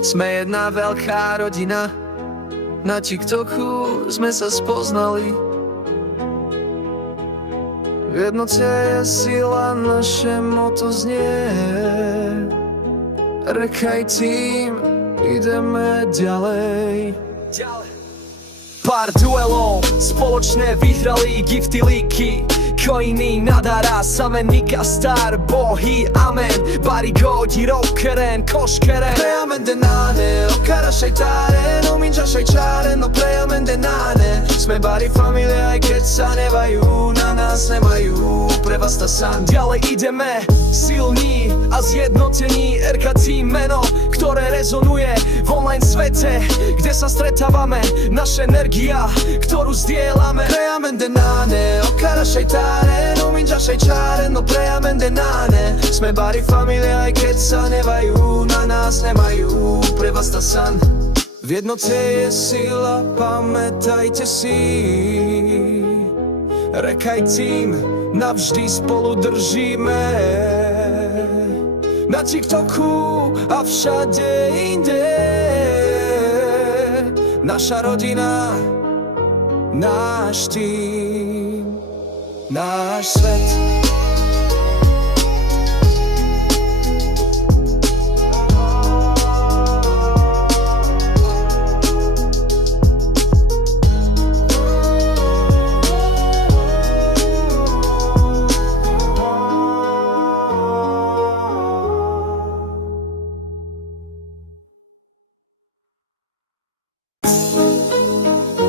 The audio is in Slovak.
Sme jedna veľká rodina, na TikToku sme sa spoznali. V jednote je sila, naše moto znie. Rekaj tým, ideme ďalej. Pár duelov, spoločne vyhrali gifty líky. Coiny nadara, samenika star, bohy, amen. Barigodi, rockeren, koškeren. Preamen denane, okara šajtare, no minča šajčare, no preamen denane. Sme bari familia, aj keď sa nevajú, na nás nemajú, pre vás tá san. Ďalej ideme, silní a zjednotení. RK Team meno, ktoré rezonuje v online svete, kde sa stretávame. Naša energia, ktorú zdieľame. Preamen denane, okara šajtare, no minča šajčare, no preamen denane. Sme bari familia, aj keď sa nevajú, na nás nemajú, pre vás tá san. V jednote je sila, pamätajte si. Rekaj Team, navždy spolu držíme. Na TikToku a všade inde. Naša rodina, náš tým, náš svet.